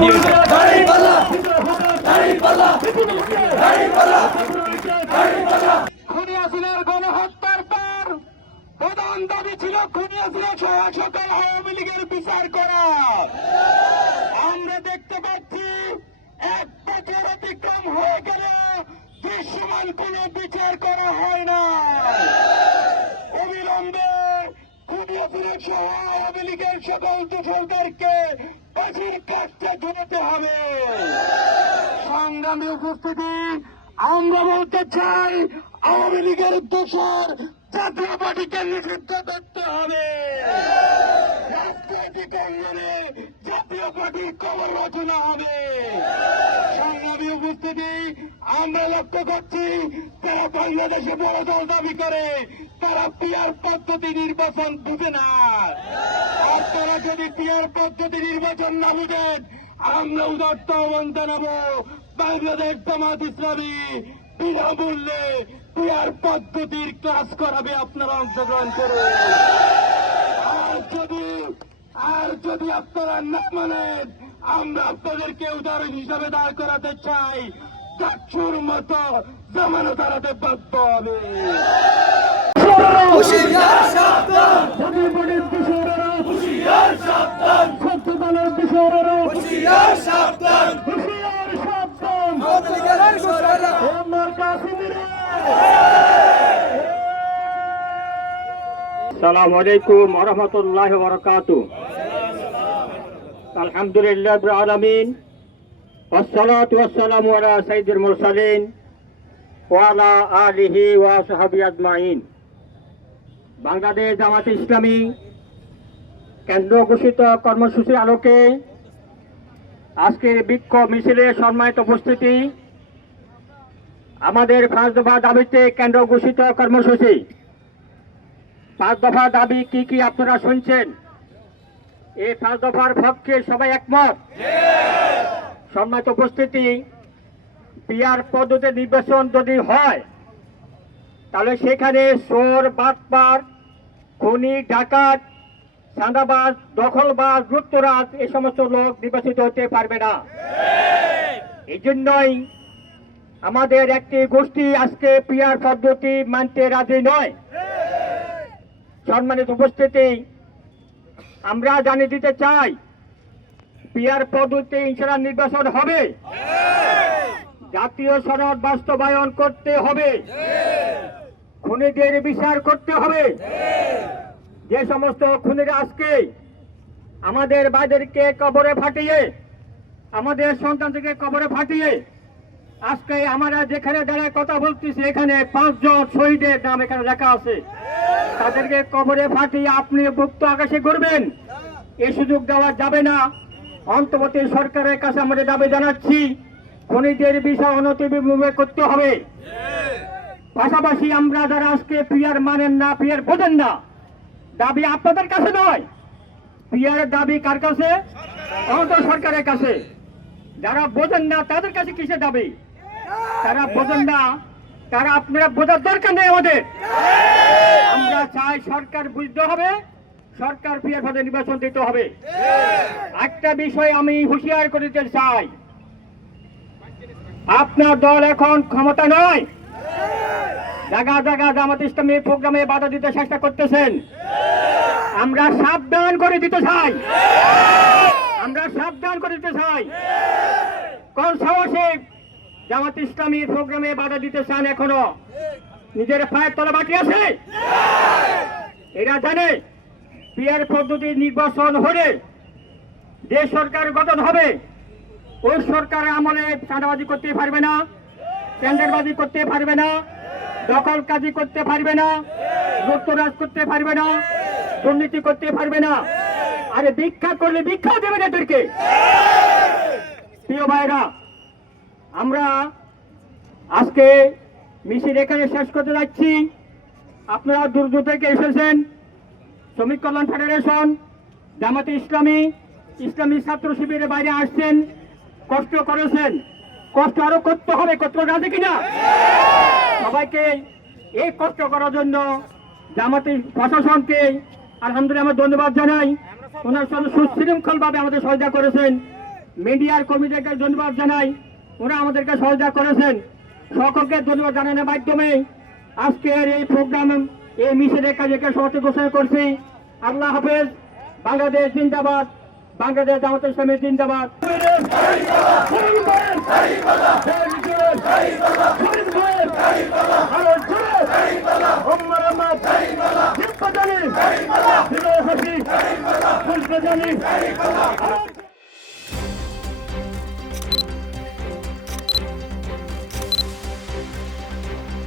Video খুনি হাসিনার গণহত্যার পর প্রধান দাবি ছিল খুনি হাসিনা সহ সকল আওয়ামী লীগের বিচার করা। আমরা দেখতে পাচ্ছি 1 বছর অতিক্রম হয়ে গেল দৃশ্যমান কোন বিচার করা হয় না। অবিলম্বে খুনি হাসিনা সহ আওয়ামী লীগের সকল দোষরদেরকে ফাঁসির কাজটা ধরতে হবে। সংগ্রামী উপস্থিতি, আমরা বলতে চাই আওয়ামী লীগের দোষর জাতীয় পার্টিকে নিষিদ্ধ করতে হবে। রাজনৈতিক অঙ্গনে জাতীয় পার্টির কবর রচনা হবে। সংগ্রামী উপস্থিতি, আমরা লক্ষ্য করছি তারা বাংলাদেশে বড় দল দাবি করে, তারা পিআর পদ্ধতি নির্বাচন বুঝে না। আর তারা যদি পিআর পদ্ধতি নির্বাচন না বুঝেন, আমরা উদাত্ত আহ্বান জানাবো বাংলাদেশ জামাত ইসলামী বিনামূল্যে পিআর পদ্ধতির ক্লাস করাবে, আপনারা অংশগ্রহণ করুন। আর যদি আপনারা না মানেন, আমরা আপনাদেরকে উদাহরণ হিসাবে দাঁড় করাতে চাই, চাচ্ছুর মতো জামানত হারাতে বাধ্য হবে। আসসালামু আলাইকুম ওয়া রাহমাতুল্লাহি ওয়া বারাকাতুহু। আলহামদুলিল্লাহি রাব্বিল আলামিন ওয়াসসালাতু ওয়াসসালামু আলা সাইয়্যিদিল মুরসালিন ওয়া আলা আলিহি ওয়া সাহবিহি আজমাইন। বাংলাদেশ জামাত ইসলামী কেন্দ্র ঘোষিত কর্মসূচির আলোকে আজকের বিক্ষোভ মিছিলে সম্মানিত উপস্থিতি, আমাদের 5 দফা দাবিতে কেন্দ্র ঘোষিত কর্মসূচি। 5 দফা দাবি কি কি আপনারা শুনছেন। এই 5 দফার পক্ষে সবাই একমত। সম্মানিত উপস্থিতি, পিআর পদ্ধতি নির্বাচন যদি হয়, তাহলে সেখানে চোর, বাটপার, খুনি, ডাকাত, চাঁদাবাজ, দখলবাজ, লুটতরাজ এই সমস্ত লোক নির্বাচিত হতে পারবে না। এই জন্যই আমাদের একটি গোষ্ঠী আজকে পিআর পদ্ধতি মানতে রাজি নয়। সম্মানিত উপস্থিতি, আমরা জানিয়ে দিতে চাই পিআর পদ্ধতি ইনশাআল্লাহ নির্বাচন হবে, জাতীয় সনদ বাস্তবায়ন করতে হবে, খুনিদের বিচার করতে হবে। যে সমস্ত খুনিরা আজকে আমাদের ভাইদেরকে কবরে ফাটিয়ে, আমাদের সন্তানদেরকে কবরে ফাটিয়ে আজকে আমরা যেখানে দাঁড়ায় কথা বলতেছি, এখানে 5 জন শহীদের নাম এখানে লেখা আছে। তাদেরকে কবরে ফাটিয়ে আপনি মুক্ত আকাশে করবেন, এই সুযোগ দেওয়া যাবে না। অন্তর্বর্তী সরকারের কাছে আমাদের দাবি জানাচ্ছি, খুনিদের বিষয় অনতিবিলম্বে করতে হবে। পাশাপাশি আমরা যারা আজকে পিআর মানেন না, পিআর বোঝেন না, দাবি আপনাদের কাছে নয়, পিআর দাবি কার কাছে? অন্তর সরকারের কাছে। যারা বোঝেন না তাদের কাছে কিসের দাবি? তারা বোঝেন না, তারা আপনারা বোঝার দরকার নেই আমাদের। আমরা চাই সরকার বুঝতে হবে, সরকার পিআর পদ্ধতি নির্বাচন দিতে হবে। একটা বিষয় আমি হুঁশিয়ার করে দিতে চাই, আপনার দল এখন ক্ষমতা নয়, জায়গা জায়গা জামাত ইসলামী প্রোগ্রামে বাধা দিতে চেষ্টা করতেছেন। আমরা সাবধান করে দিতে চাই, আমরা সাবধান করে দিতে চাই। কোন সাহসে জামাত ইসলামী প্রোগ্রামে বাধা দিতে চান? এখনো নিজের পায়ের তলা বাকি আছে। এরা জানে পিআর পদ্ধতি নির্বাচন হলে যে সরকার গঠন হবে, ওই সরকারের আমলে চাঁদাবাজি করতে পারবে না, টেন্ডারবাজি করতে পারবে না, দখল কাজি করতে পারবে না, লুটতরাজ করতে পারবে না, দুর্নীতি করতে পারবে না। আরে ভিক্ষা করলে ভিক্ষা দেবে না এদেরকে। প্রিয় ভাইরা, আমরা আজকে মিছিল এখানে শেষ করতে যাচ্ছি। আপনারা দূর দূর থেকে এসেছেন। শ্রমিক কল্যাণ ফেডারেশন, জামাতে ইসলামী, ইসলামী ছাত্র শিবিরের বাইরে আসছেন, কষ্ট করেছেন, কষ্ট আরো করতে হবে। কষ্ট রাজি কিনা? সবাইকে এই কষ্ট করার জন্য জামাতে প্রশাসনকে আলহামদুলিল্লাহ আমরা ধন্যবাদ জানাই। ওনার সাথে সুশৃঙ্খল ভাবে আমাদের সহায়তা করেছেন। মিডিয়ার কর্মীদেরকে ধন্যবাদ জানাই, ওরা আমাদেরকে সহযোগিতা করেছেন। সকলকে ধন্যবাদ জানানোর মাধ্যমে আজকের এই প্রোগ্রাম, এই মিছিলের কাজকে সমাপ্তি ঘোষণা করছি। আল্লাহ হাফেজ। বাংলাদেশ জিন্দাবাদ, বাংলাদেশ জামাত ইসলামী জিন্দাবাদ। জানি